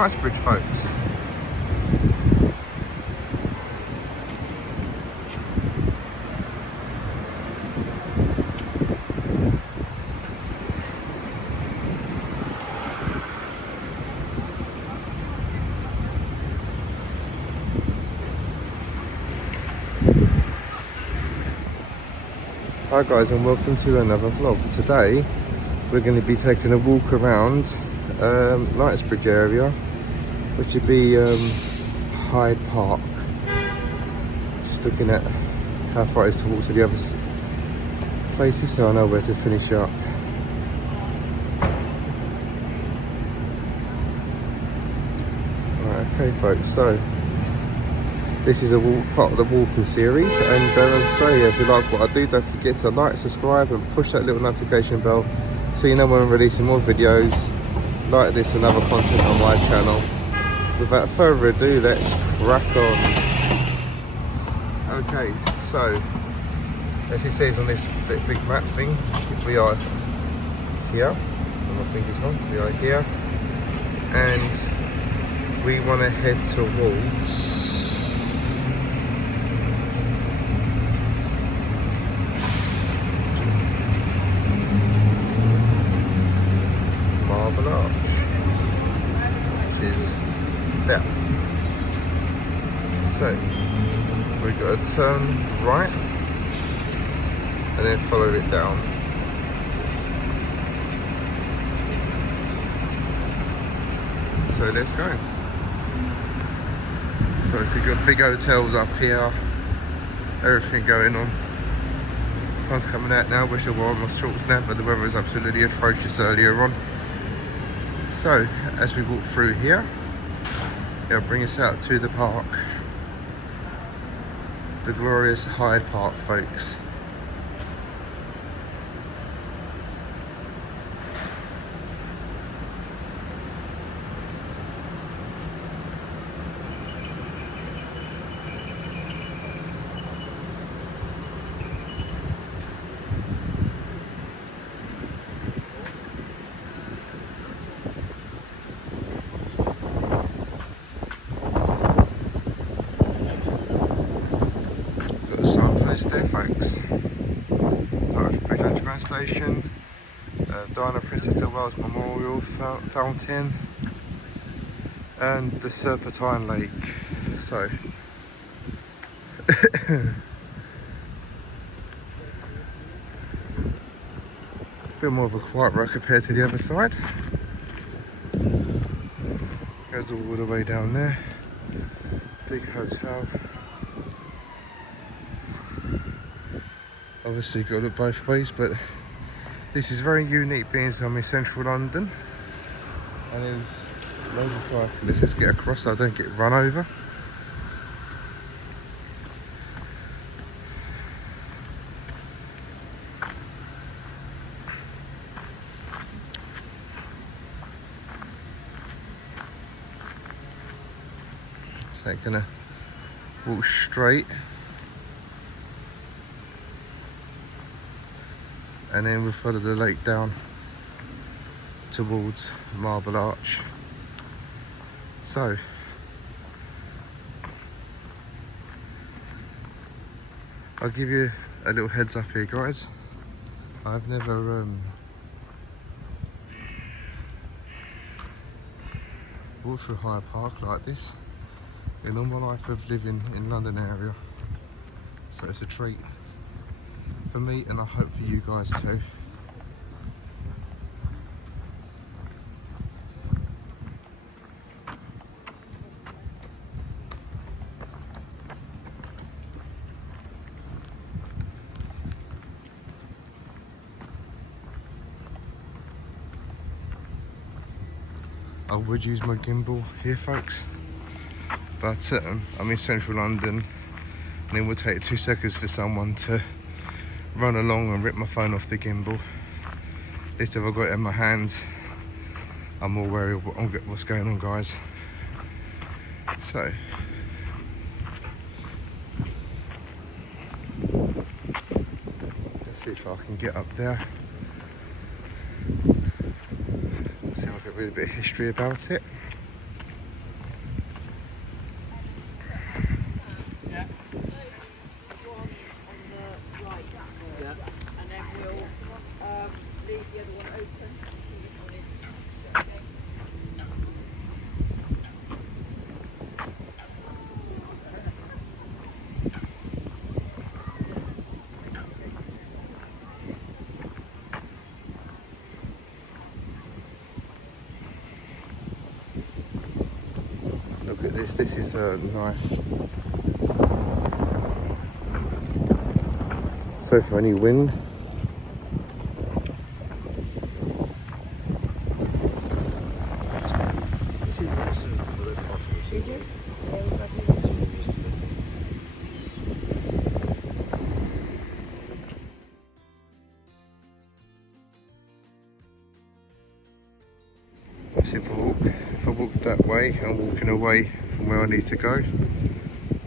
Knightsbridge, folks. Hi guys, and welcome to another vlog. Today we're going to be taking a walk around Knightsbridge area, which would be Hyde Park. Just looking at how far it is to walk to the other places so I know where to finish up. Right, okay folks, so this is a part of the walking series, and as I say, if you like what I do, don't forget to like, subscribe and push that little notification bell so you know when I'm releasing more videos like this and other content on my channel. Without further ado, let's crack on. Okay, so as it says on this big map thing, we are here, and my finger's gone, we are here, and we want to head towards which is there. So we've got to turn right and then follow it down. So let's go. So if you've got big hotels up here, everything going on. Sun's coming out now, wish I wore my shorts now, but the weather was absolutely atrocious earlier on. So, as we walk through here, it'll bring us out to the park. The glorious Hyde Park, folks. There, folks. Knightsbridge train station, Diana Princess of Wales Memorial Fountain, and the Serpentine Lake. So, a bit more of a quiet road compared to the other side. Goes all the way down there. Big hotel. Obviously got to look both ways, but this is very unique being I'm in central London and there's loads of cyclists. Let's get across so I don't get run over. So I'm gonna walk straight. And then we'll follow the lake down towards Marble Arch. So, I'll give you a little heads up here, guys. I've never walked through Hyde Park like this in all my life of living in London area. So it's a treat for me, and I hope for you guys too. I would use my gimbal here, folks, but I'm in central London and it would take 2 seconds for someone to run along and rip my phone off the gimbal. At least if I've got it in my hands, I'm more wary of what's going on, guys. So, let's see if I can get up there. See if I can read a bit of history about it. This is nice. So for any wind. If I walk that way, I'm walking away from where I need to go.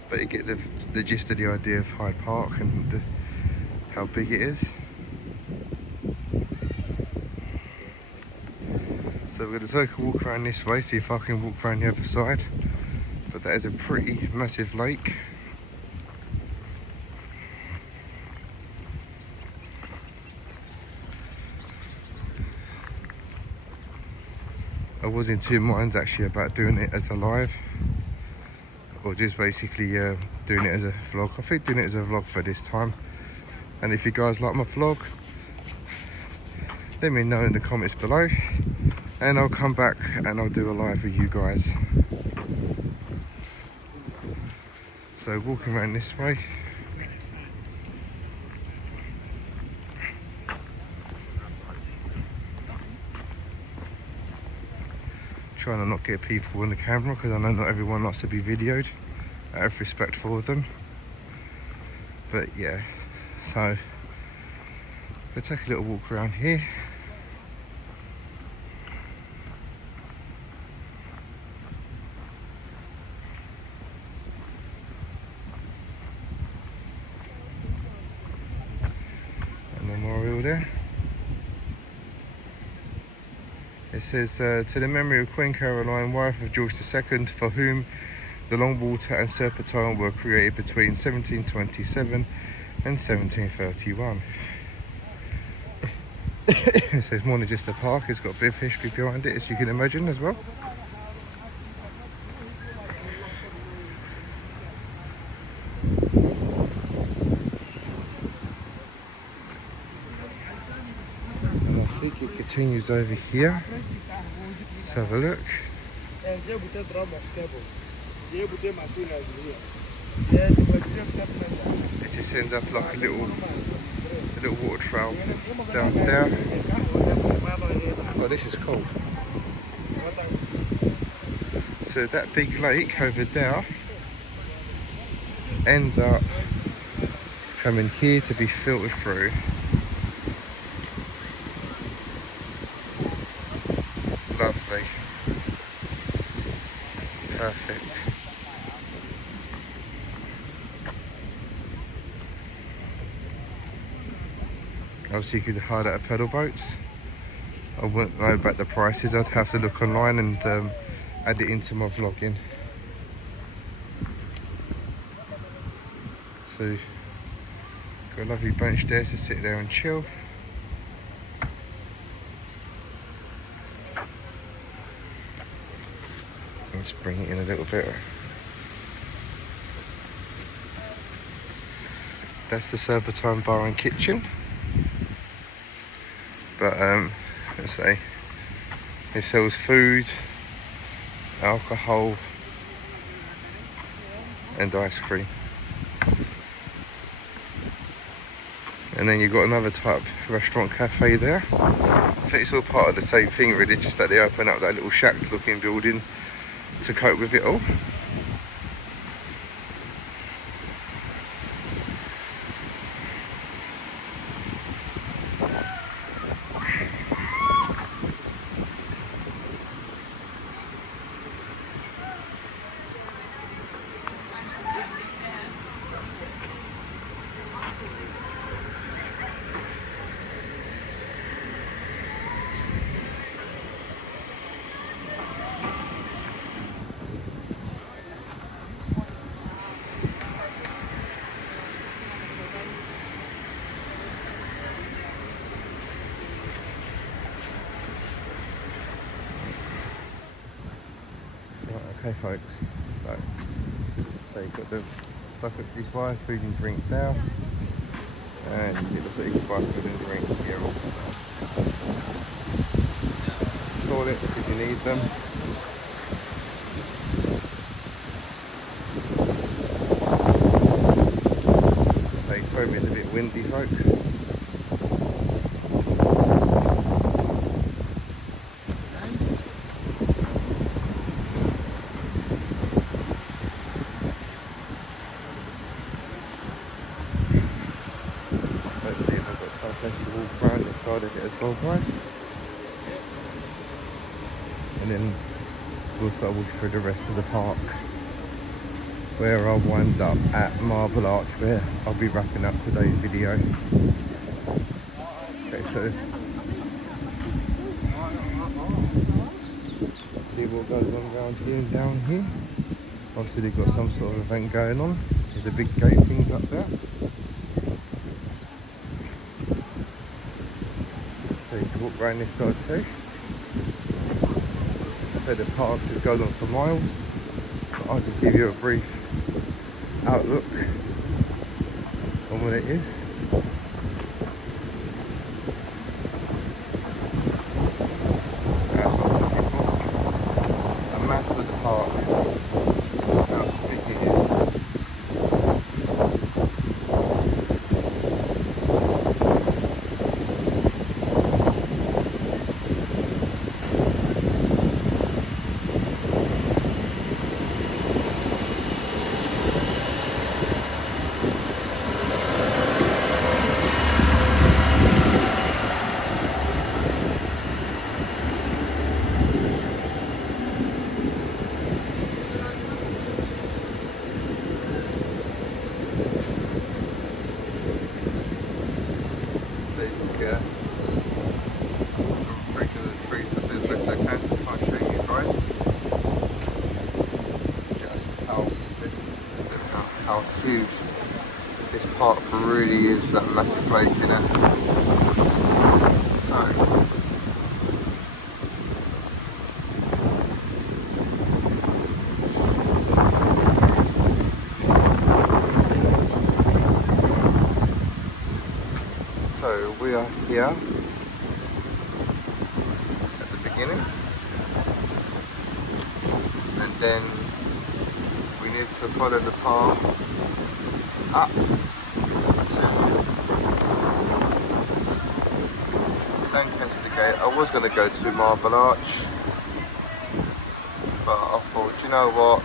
But you get the gist of the idea of Hyde Park and how big it is. So we're going to take a walk around this way, see if I can walk around the other side. But that is a pretty massive lake. I was in two minds actually about doing it as a live, or just basically doing it as a vlog. I think doing it as a vlog for this time. And if you guys like my vlog, let me know in the comments below, and I'll come back and I'll do a live with you guys. So walking around this way. Trying to not get people on the camera because I know not everyone likes to be videoed. I have respect for them. But yeah, so let's take a little walk around here. A memorial there. It says, to the memory of Queen Caroline, wife of George II, for whom the Longwater and Serpentine were created between 1727 and 1731. It says more than just a park, it's got a bit of history behind it, as you can imagine as well. And I think it continues over here. Let's have a look. It just ends up like a little water trail down there. Oh, this is cool. So that big lake over there ends up coming here to be filtered through. Lovely. Perfect. Obviously you could hire out pedal boats. I wouldn't know about the prices, I'd have to look online and add it into my vlogging. So, got a lovely bench there to sit there and chill. Let's bring it in a little bit. That's the Serpentine Bar and Kitchen. But let's say it sells food, alcohol and ice cream. And then you've got another type restaurant cafe there. I think it's all part of the same thing really, just that they open up that little shack looking building to cope with it all. Okay folks, so you've got the bucket you buy food and drink now, and it looks like you can buy food and drink here also. Toilets if you need them. Like, sorry it's a bit windy, folks. Let's see if I've got time to actually walk around the side of it as well, guys. And then we'll start walking through the rest of the park, where I'll wind up at Marble Arch, where I'll be wrapping up today's video. Okay, so see what goes on around here and down here. Obviously they've got some sort of event going on. There's a big gate things up there. So you can walk around this side too. So the park just goes on for miles. But I'll just give you a brief outlook on what it is. A map of the park. How big it is. How huge this park really is, that massive lake in it. So we are here at the beginning, and then we need to follow the path up to Lancaster Gate. I was going to go to Marble Arch, but I thought, you know what,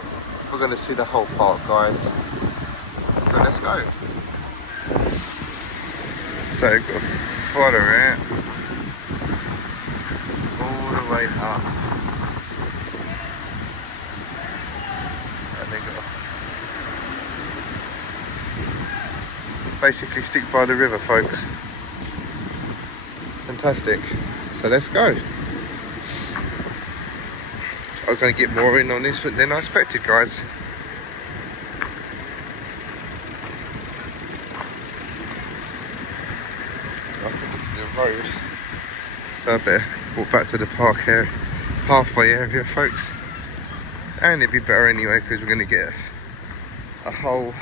we're going to see the whole park, guys, so let's go. So got to follow it all the way up, and then got to basically stick by the river, folks. Fantastic. So let's go. I'm going to get more in on this than I expected, guys. I think this is the road, so I better walk back to the park here, pathway area, folks. And it'd be better anyway, because we're going to get a whole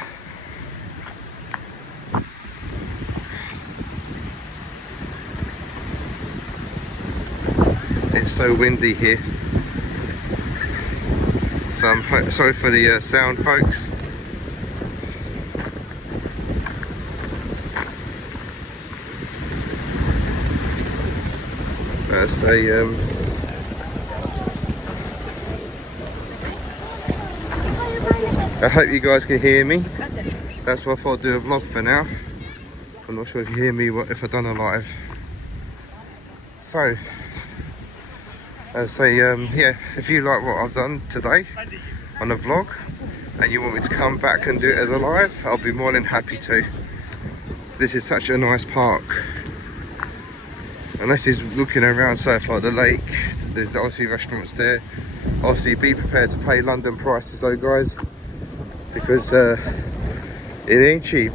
it's so windy here, so I'm sorry for the sound, folks. That's a I hope you guys can hear me. That's why I thought I'd do a vlog for now. I'm not sure if you hear me if I've done a live. So yeah, if you like what I've done today on a vlog and you want me to come back and do it as a live, I'll be more than happy to. This is such a nice park. And this is looking around so far the lake. There's obviously restaurants there. Obviously be prepared to pay London prices though, guys, because it ain't cheap.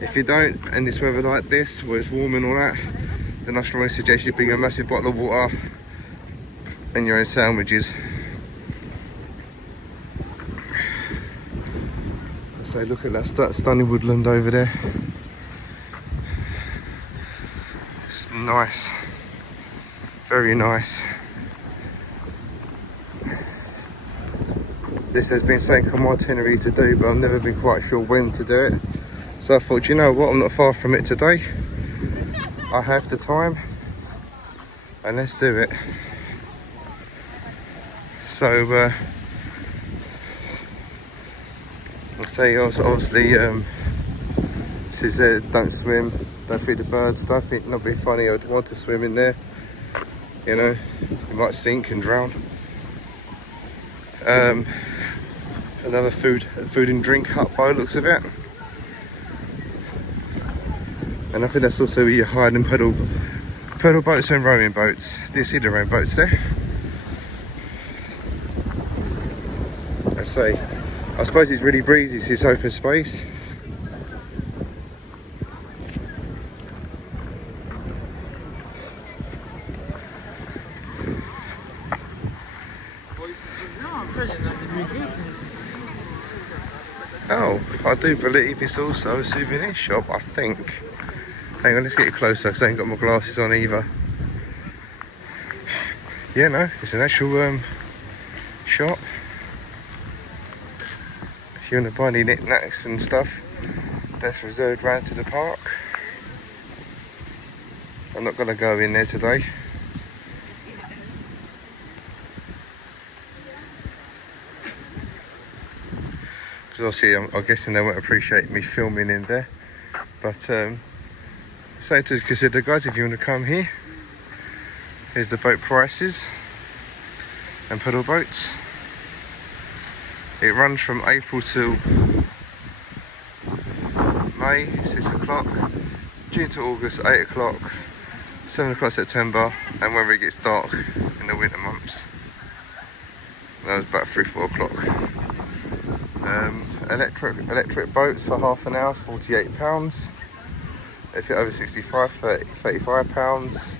If you don't, and it's weather like this where it's warm and all that, then I strongly suggest you bring a massive bottle of water and your own sandwiches. So look at that stunning woodland over there. It's nice, very nice. this has been something on my itinerary to do, but I've never been quite sure when to do it. So I thought, you know what, I'm not far from it today. I have the time, and let's do it. So, I say obviously, says don't swim, don't feed the birds. I don't think it'd be funny. I'd want to swim in there. You know, you might sink and drown. Another food and drink hut by the looks of it. And I think that's also where you hide and pedal boats and rowing boats. Do you see the rowing boats there? I suppose it's really breezy, it's open space. Oh, I do believe it's also a souvenir shop, I think. Hang on, let's get it closer because I ain't got my glasses on either. Yeah, no, it's an actual shop. If you want to buy any knickknacks and stuff, that's reserved round to the park. I'm not going to go in there today. Because obviously I'm guessing they won't appreciate me filming in there. But something to consider, guys, if you want to come here. Here's the boat prices and pedal boats. It runs from April till May, 6 o'clock, June to August, 8 o'clock, 7 o'clock September, and whenever it gets dark in the winter months. That was about 3-4 o'clock. Electric boats for half an hour is £48. If you're over 65, £35.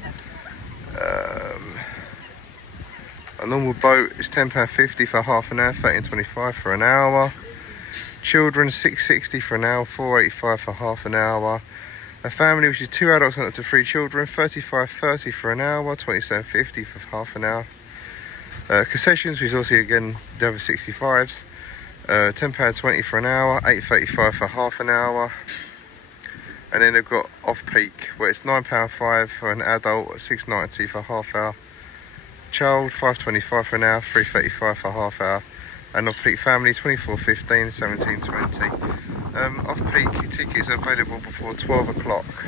A normal boat is £10.50 for half an hour, £13.25 for an hour. Children £6.60 for an hour, £4.85 for half an hour. A family, which is 2 adults and up to 3 children, £35.30 for an hour, £27.50 for half an hour. Concessions, which is also again the over 65s, £10.20 for an hour, £8.35 for half an hour. And then they've got off-peak, where it's £9.05 for an adult, £6.90 for half hour. Child, £5.25 for an hour, £3.35 for half hour. And off-peak family, £24.15, £17.20. Off-peak tickets are available before 12 o'clock.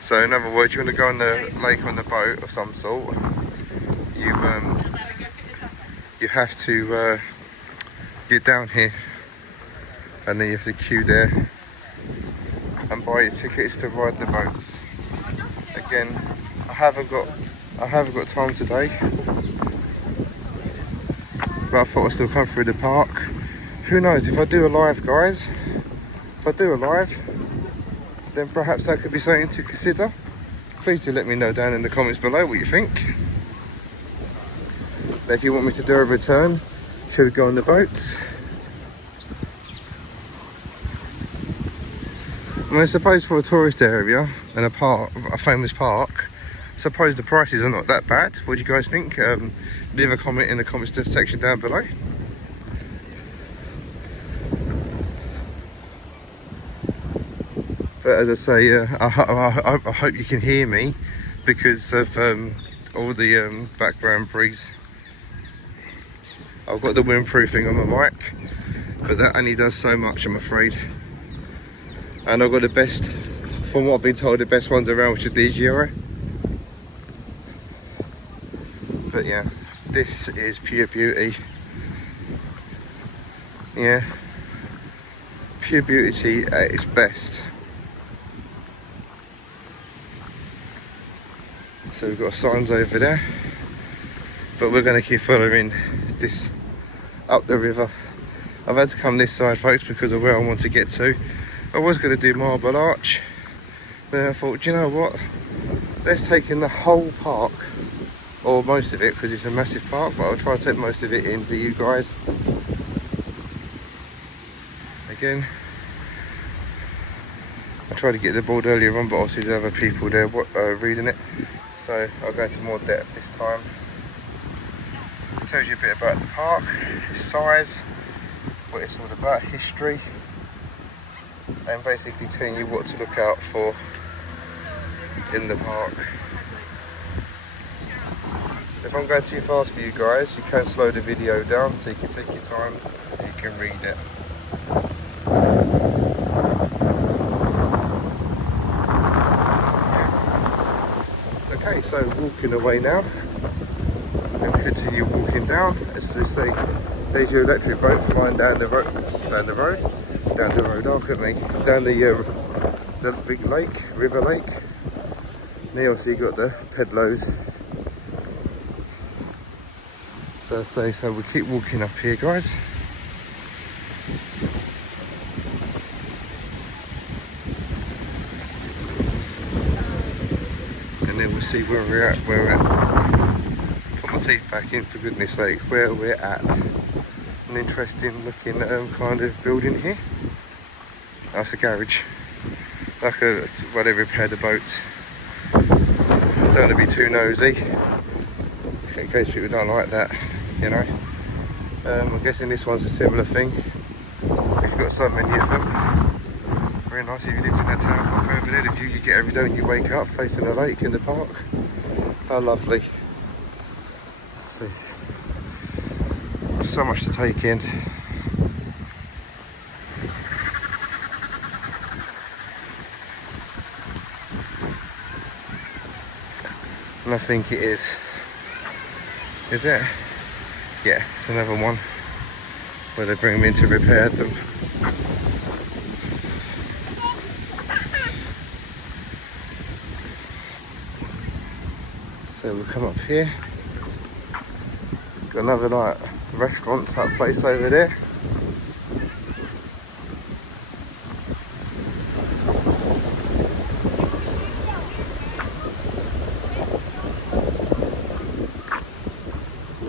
So in other words, you want to go on the lake on the boat of some sort, you have to get down here, and then you have to queue there and buy your tickets to ride the boats. Again, I haven't got time today, but I thought I'd still come through the park. Who knows, if I do a live, guys, then perhaps that could be something to consider. Please do let me know down in the comments below what you think. If you want me to do a return, should we go on the boats? I mean, I suppose for a tourist area and a famous park, I suppose the prices are not that bad. What do you guys think? Leave a comment in the comments section down below. But as I say, I hope you can hear me because of all the background breeze. I've got the windproofing on my mic, but that only does so much, I'm afraid. And I've got the best, from what I've been told, the best ones around, which is DJI. But yeah, this is pure beauty. Yeah, pure beauty at its best. So we've got signs over there, but we're going to keep following this up the river. I've had to come this side, folks, because of where I want to get to. I was going to do Marble Arch, but then I thought, do you know what, let's take in the whole park, or most of it, because it's a massive park, but I'll try to take most of it in for you guys. Again, I tried to get the board earlier on, but obviously there's other people there reading it, so I'll go into more depth this time. tells you a bit about the park, its size, what it's all about, history, and basically telling you what to look out for in the park. If I'm going too fast for you guys, you can slow the video down so you can take your time and you can read it. Okay, so walking away now and continue walking down. As they say, there's your electric boat flying down the road, down the road, oh, couldn't me, down the big lake, river lake. And you obviously got the pedlos. So we keep walking up here, guys. And then we'll see where we're at. Put my teeth back in, for goodness sake, where we're at. An interesting looking kind of building here. That's a garage. Like where they repair the boats. Don't want to be too nosy, in case people don't like that, you know. I'm guessing this one's a similar thing. We've got so many of them. Very nice if you lived in that town park over there. The view you get every day when you wake up, facing the lake in the park. How lovely. Let's see. So much to take in. And I think it is. Is it? Yeah, it's another one where they bring them in to repair them. So we'll come up here. Got another like restaurant type place over there.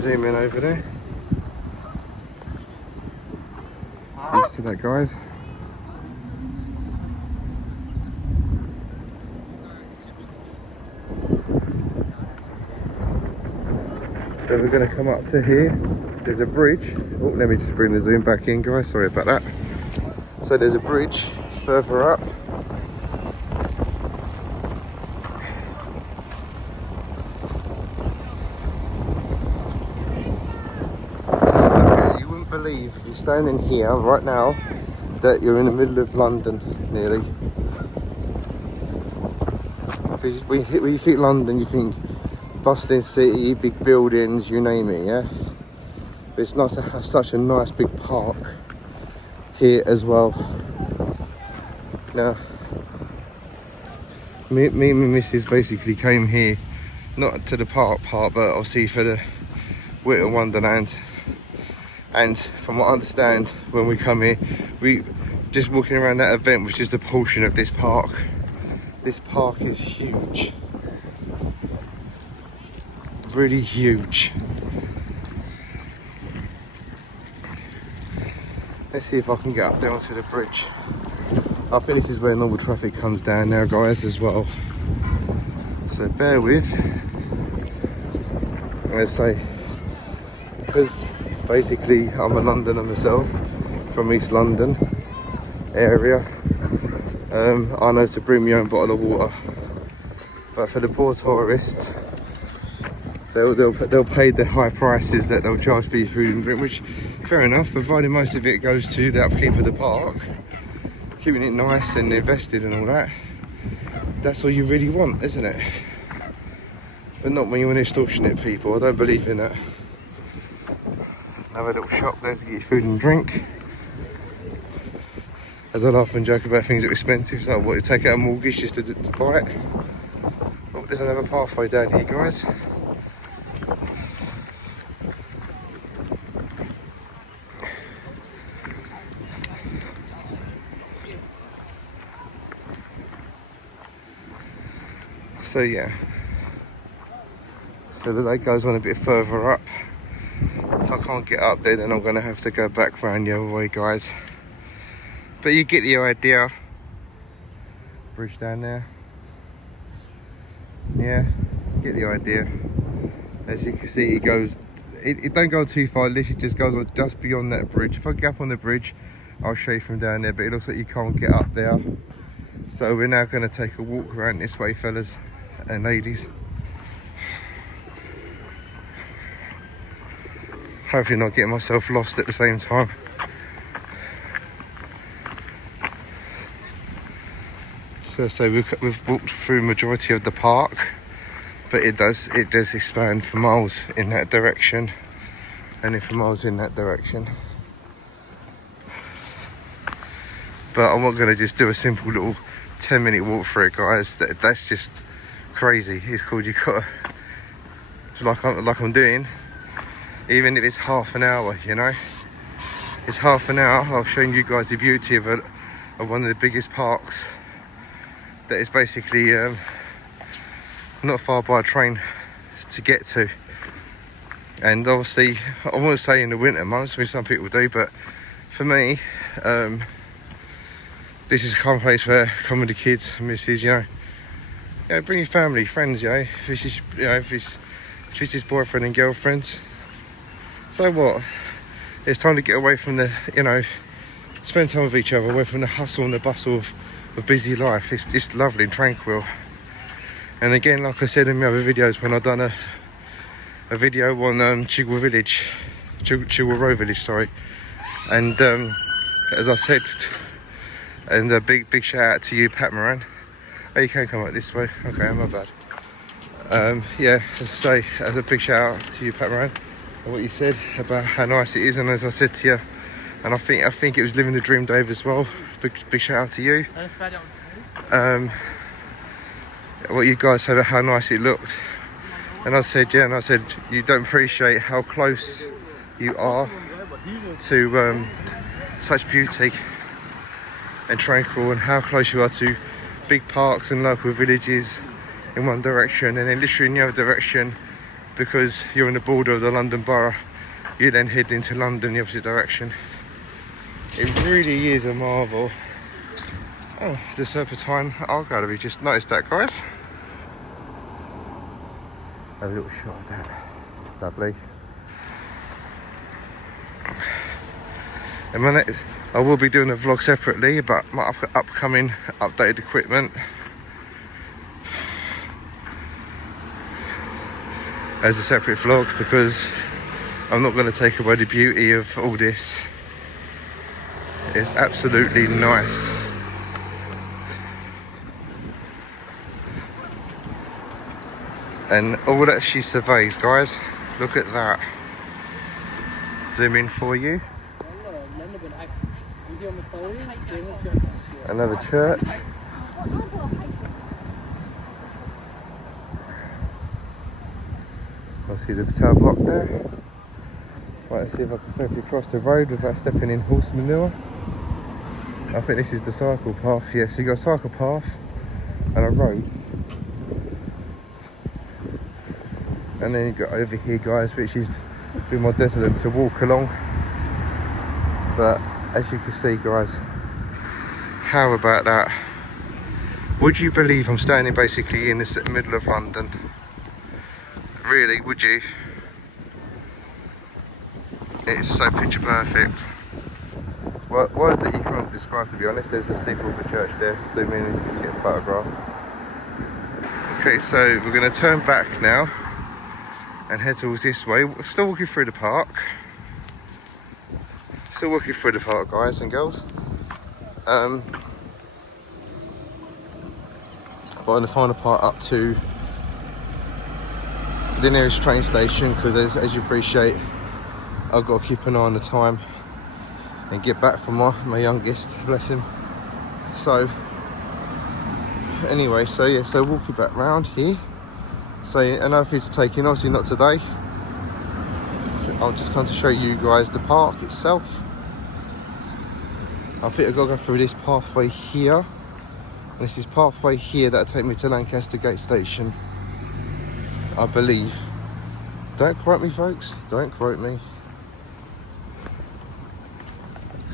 Zoom in over there. Used to that, guys. So we're going to come up to here. There's a bridge. Oh, let me just bring the zoom back in, guys. Sorry about that. So there's a bridge further up. Believe if you're standing here right now that you're in the middle of London nearly, because when you think London you think bustling city, big buildings, you name it, yeah, but it's nice to have such a nice big park here as well. Now me and my missus basically came here not to the park part, but obviously for the Winter Wonderland. And from what I understand, when we come here, we just walking around that event, which is a portion of this park. This park is huge, really huge. Let's see if I can get up there onto the bridge. I think this is where normal traffic comes down now, guys, as well. So bear with. Let's say, because basically I'm a Londoner myself, from East London area. I know to bring my own bottle of water, but for the poor tourists, they'll pay the high prices that they'll charge for your food and drink, which fair enough, providing most of it goes to the upkeep of the park, keeping it nice and invested and all that. That's all you really want, isn't it? But not when you're an extortionate people. I don't believe in that. Another little shop there to get your food and drink. As I laugh and joke about things that are expensive, so what, you take out a mortgage just to buy it. Oh, there's another pathway down here, guys. So yeah, so the lake goes on a bit further up. If I can't get up there, then I'm going to have to go back round the other way, guys. But you get the idea. Bridge down there. Yeah, get the idea. As you can see, it goes it don't go too far, it literally just goes on just beyond that bridge. If I get up on the bridge, I'll show you from down there, but it looks like you can't get up there. So we're now going to take a walk around this way, fellas and ladies. Hopefully not getting myself lost at the same time. So we've walked through majority of the park, but it does expand for miles in that direction, and then for miles in that direction. But I'm not going to just do a simple little 10-minute walk through it, guys. That's just crazy. It's called, you got like I'm doing, even if it's half an hour, you know. It's half an hour. I've shown you guys the beauty of one of the biggest parks that is basically not far by a train to get to. And obviously, I won't say in the winter months, which some people do, but for me, this is a kind of place where come with the kids, missus, you know, bring your family, friends, you know. If it's just boyfriend and girlfriend, so what? It's time to get away from the, you know, spend time with each other, away from the hustle and the bustle of busy life. It's just lovely and tranquil. And again, like I said in my other videos, when I've done a video on Chigwell Road Village, sorry. And as I said, and a big shout out to you, Pat Moran. Oh, you can come up this way. Okay, my bad. Yeah, as I say, as a big shout out to you, Pat Moran, and what you said about how nice it is. And as I said to you, and I think it was living the dream, Dave, as well. Big shout out to you. What you guys said about how nice it looked, and I said, yeah, and I said you don't appreciate how close you are to such beauty and tranquil, and how close you are to big parks and local villages in one direction, and then literally in the other direction, because you're on the border of the London Borough, you then head into London the opposite direction. It really is a marvel. Oh, the serpentine. Oh, God, we just noticed that, guys. Have a little shot of that. Lovely. And I will be doing a vlog separately about my upcoming updated equipment as a separate vlog, because I'm not going to take away the beauty of all this. It's absolutely nice. And all that she surveys, guys, look at that. Zoom in for you. Another church. I see the tower block there. Right, let's see if I can safely cross the road without stepping in horse manure. I think this is the cycle path, yeah. So you got a cycle path and a road. And then you got over here, guys, which is a bit more desolate to walk along. But as you can see, guys, how about that? Would you believe I'm standing basically in the middle of London? Really, would you? It's so picture perfect. Well, words that you can't describe, to be honest. There's a steeple of a church there, so mean you can get a photograph. Okay, so we're going to turn back now and head towards this way. We're still walking through the park. Still walking through the park, guys and girls. But on the final part up to the nearest train station, because as you appreciate, I've got to keep an eye on the time and get back for my youngest, bless him. So anyway, so yeah, so walking back round here. So enough here to take in, obviously not today. So I'll just come to show you guys the park itself. I think I've got to go through this pathway here. And this is pathway here that'll take me to Lancaster Gate Station, I believe. Don't quote me, folks, don't quote me.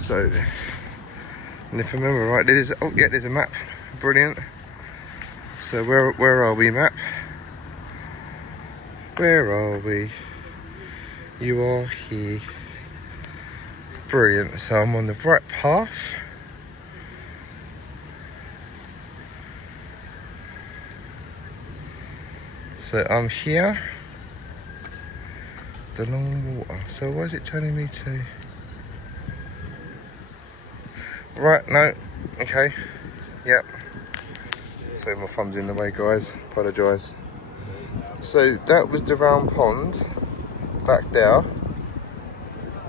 So, and if I remember right, there's a map. Brilliant. So where are we, map? Where are we? You are here. Brilliant. So I'm on the right path. So I'm here. The long water. So what is it telling me to? Right, no. Okay. Yep. So my thumb's in the way, guys. Apologise. So that was the round pond back there,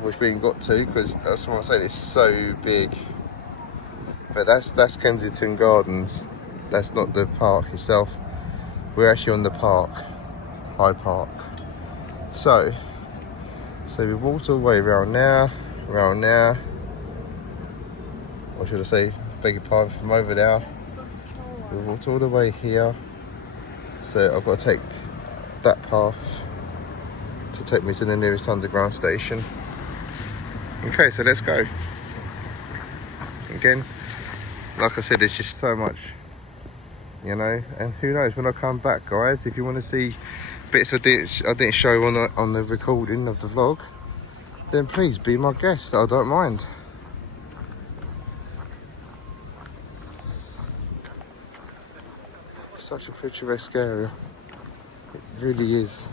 which we ain't got to because that's what I'm saying. It's so big. But that's Kensington Gardens. That's not the park itself. We're actually on the park, Hyde Park. So we walked all the way around now, or should I say, beg your pardon, from over there. We walked all the way here. So I've got to take that path to take me to the nearest underground station. Okay, so let's go. Again, like I said, there's just so much, you know, and who knows, when I come back, guys, if you want to see bits I didn't show on the recording of the vlog, then please be my guest. I don't mind. Such a picturesque area. It really is.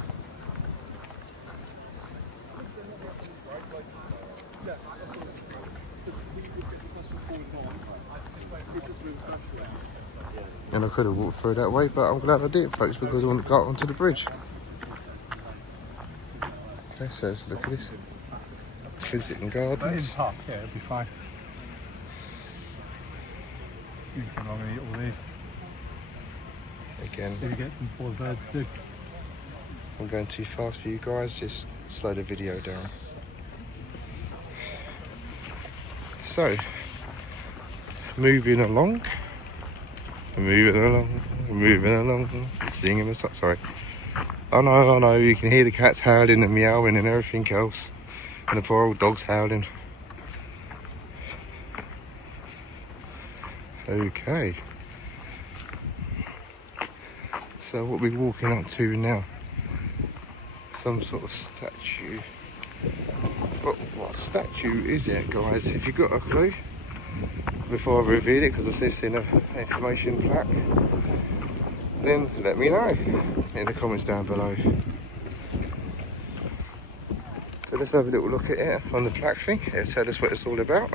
And I could have walked through that way, but I'm glad I didn't, folks, because I want to go onto the bridge. Okay, so let's look at this. Kensington Gardens. Park, yeah, it'll be fine. You can come along and eat all these. Again, If you get some poor birds too. I'm going too fast for you guys, just slow the video down. So, moving along, singing a song, sorry. I know, you can hear the cats howling and meowing and everything else, and the poor old dog's howling. Okay. So what we're walking up to now, some sort of statue. But what statue is it, guys? If you've got a clue, before I reveal it, because I've just seen an information plaque, then let me know in the comments down below. So let's have a little look at it on the plaque thing. It'll tell us what it's all about.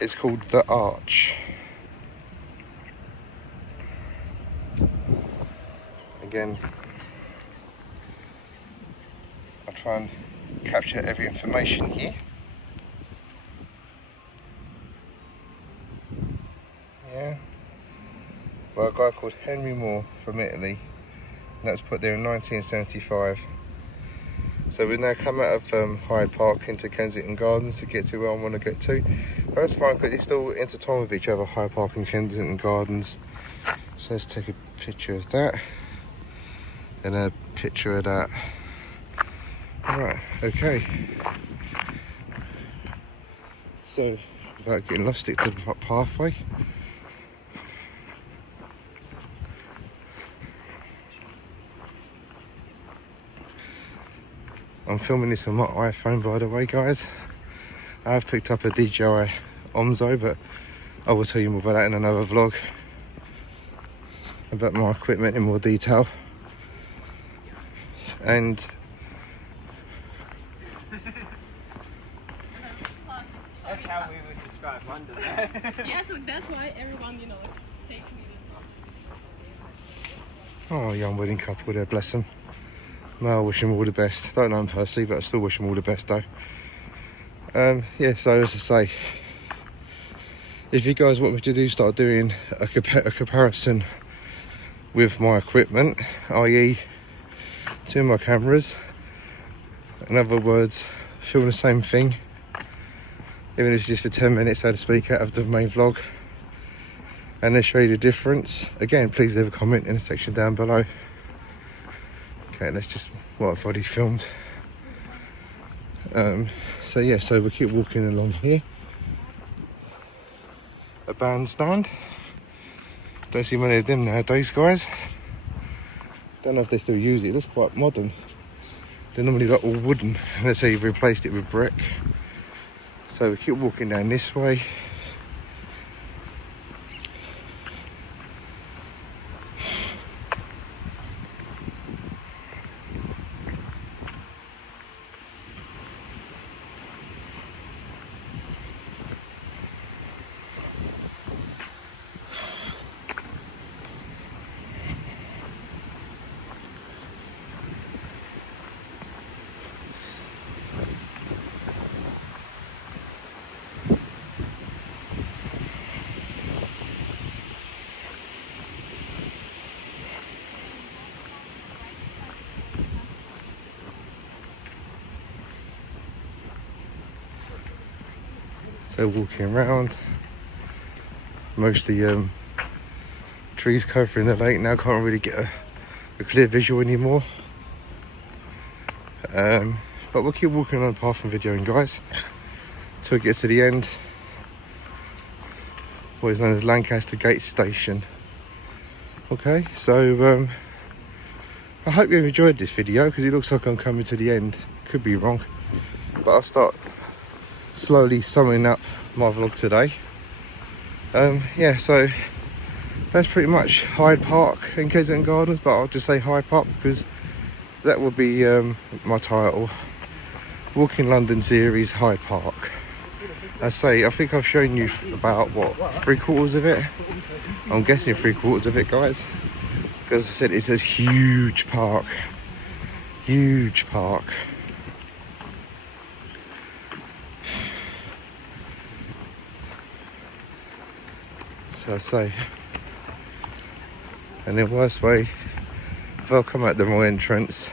It's called The Arch. Again, I'll try and capture every information here. Yeah. By a guy called Henry Moore from Italy. And that was put there in 1975. So we've now come out of Hyde Park into Kensington Gardens to get to where I want to get to. But that's fine because it's still intertwined with each other, Hyde Park and Kensington Gardens. So let's take a picture of that. And a picture of that. Alright, okay. So, without getting lost, stick to the pathway. I'm filming this on my iPhone, by the way, guys. I've picked up a DJI Omzo, but I will tell you more about that in another vlog. About my equipment in more detail. And that's how we would describe London. Yes, that's why everyone, takes me. oh, young wedding couple there, bless them. No, I wish them all the best. Don't know them personally, but I still wish them all the best though. Yeah, so as I say, if you guys want me to start doing a comparison with my equipment, i.e. to my cameras, in other words, film the same thing, even if it's just for 10 minutes, so to speak, out of the main vlog, and then show you the difference, again, please leave a comment in the section down below. Okay, that's just what I've already filmed. So yeah, so we'll keep walking along here. A bandstand. Don't see many of them nowadays, guys. Don't know if they still use it. It looks quite modern. They're normally like all wooden, unless they've replaced it with brick. So we keep walking down this way. So walking around, mostly trees covering the lake now. Can't really get a clear visual anymore. But we'll keep walking on the path and videoing, guys, till we get to the end. What is known as Lancaster Gate Station. Okay, so I hope you've enjoyed this video, because it looks like I'm coming to the end. Could be wrong, but I'll start slowly summing up my vlog today. Yeah, so that's pretty much Hyde Park in Kensington Gardens, but I'll just say Hyde Park because that will be my title. Walking London series, Hyde Park. I think I've shown you about, what, 3/4 of it? I'm guessing 3/4 of it, guys, because I said it's a huge park. Huge park. So I say, and the worst way, if I come out the wrong entrance,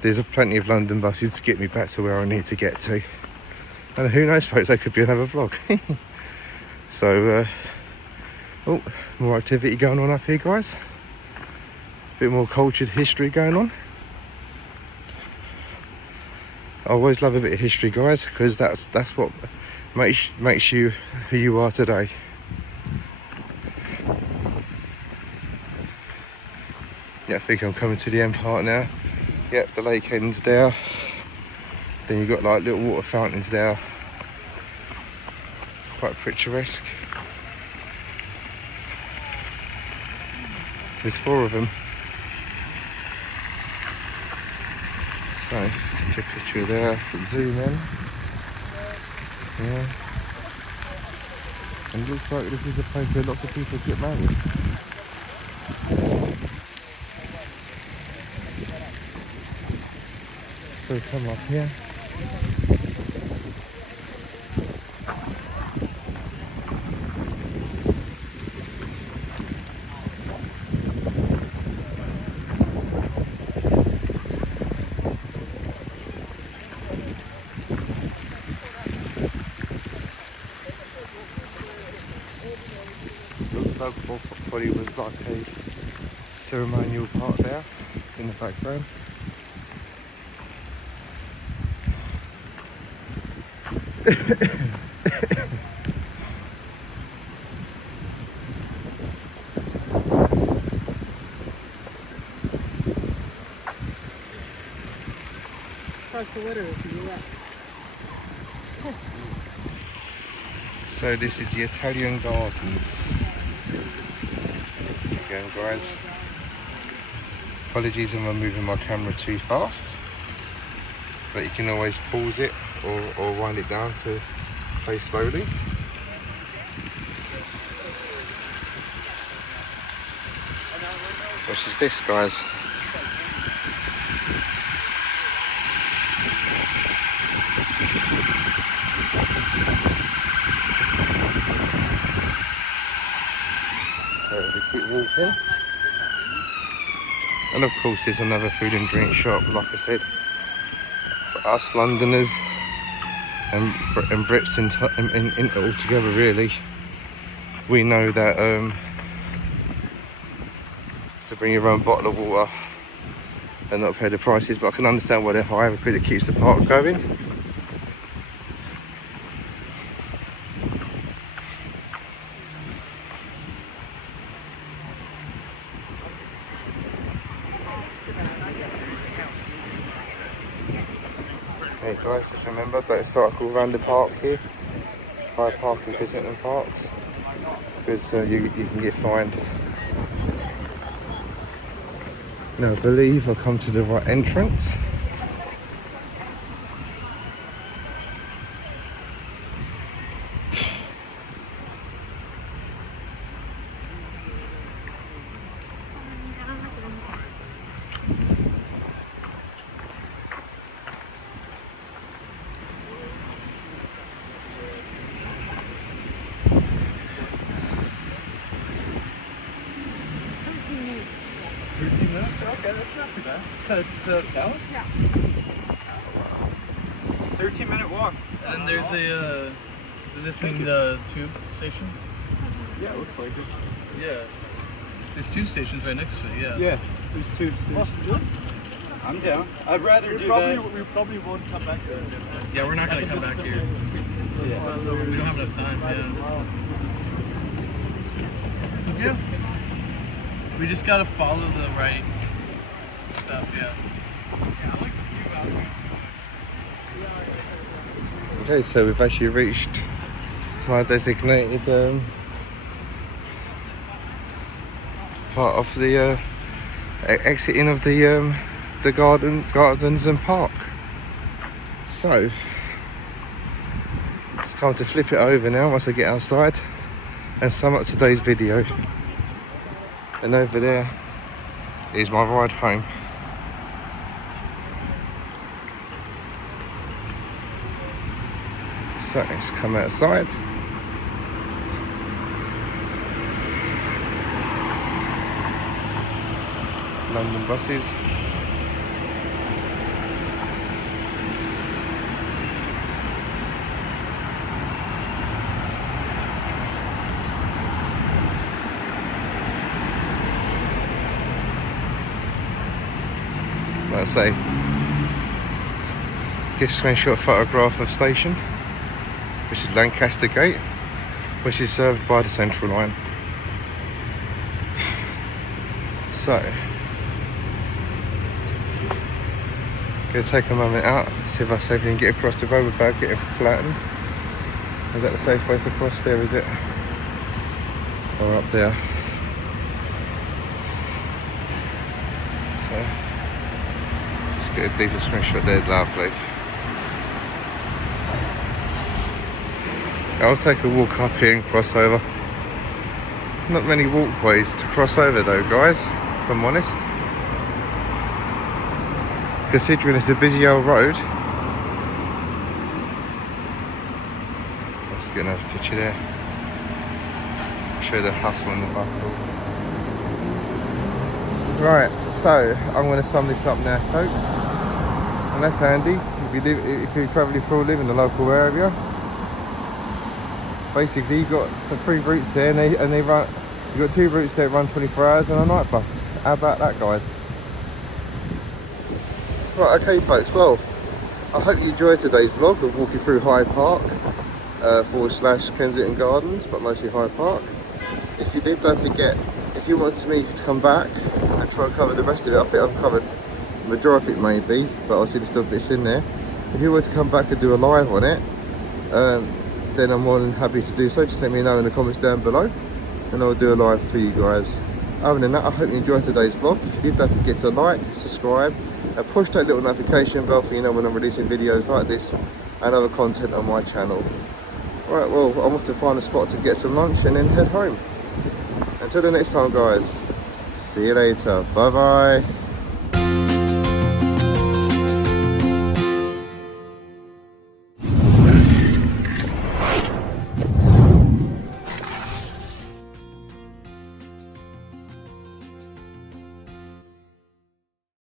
there's plenty of London buses to get me back to where I need to get to. And who knows, folks, that could be another vlog. So, oh, more activity going on up here, guys. A bit more cultured history going on. I always love a bit of history, guys, because that's what makes you who you are today. Yeah, I think I'm coming to the end part now. Yep, the lake ends there. Then you've got like little water fountains there. Quite picturesque. There's 4 of them. So, get a picture there, zoom in. Yeah. And it looks like this is a place where lots of people get married. So come up here. Looks like probably was like a ceremonial part there in the background. Across the water is the US. So this is the Italian Gardens. Again, guys. Apologies if I'm moving my camera too fast, but you can always pause it or wind it down to play slowly. What is this, guys? So we keep walking. And of course there's another food and drink shop, like I said. For us Londoners and Brits in all together, really, we know that to bring your own bottle of water and not pay the prices, but I can understand why they're higher because it keeps the park going. Hey guys, just remember don't cycle around the park here. Hyde Park and Kensington Parks. Because you can get fined. Now I believe I've come to the right entrance. Okay, that's not too bad. To Dallas? Yeah. 13-minute walk. And there's a, does this mean the tube station? Yeah, it looks like it. Yeah. There's tube stations right next to it, yeah. Yeah, there's tube stations. I'm down. I'd rather do that. We probably won't come back there. Yeah, we're not going to come back here. Yeah. We don't have enough time, yeah. We just got to follow the right stuff, yeah. Okay, so we've actually reached my designated part of the exiting of the gardens and park. So it's time to flip it over now once I get outside and sum up today's video. And over there is my ride home. So let's come outside. London buses. Like I say, get a screenshot photograph of station, which is Lancaster Gate, which is served by the Central Line. So, gonna take a moment out, see if I safely can get across the road without getting flattened. Is that the safe way to cross there, is it? Or up there? So, let's get a decent screenshot there, lovely. I'll take a walk up here and cross over. Not many walkways to cross over though, guys, if I'm honest. Considering it's a busy old road. Let's get another picture there. Show the hustle and the bustle. Right, so I'm going to sum this up now, folks. And that's handy if you're travelling through, live in the local area. Basically, you've got the 3 routes there, and they run. You've got 2 routes there that run 24 hours and a night bus. How about that, guys? Right, okay, folks. Well, I hope you enjoyed today's vlog of walking through Hyde Park / Kensington Gardens, but mostly Hyde Park. If you did, don't forget. If you want me to come back and try and cover the rest of it, I think I've covered the majority of it, maybe, but obviously there's still bits in there. If you want to come back and do a live on it, then I'm more than happy to do so. Just let me know in the comments down below and I'll do a live for you guys. Other than that, I hope you enjoyed today's vlog. If you did, don't forget to like, subscribe and push that little notification bell for you know when I'm releasing videos like this and other content on my channel. Right, well, I'm off to find a spot to get some lunch and then head home. Until the next time, guys, see you later. Bye bye.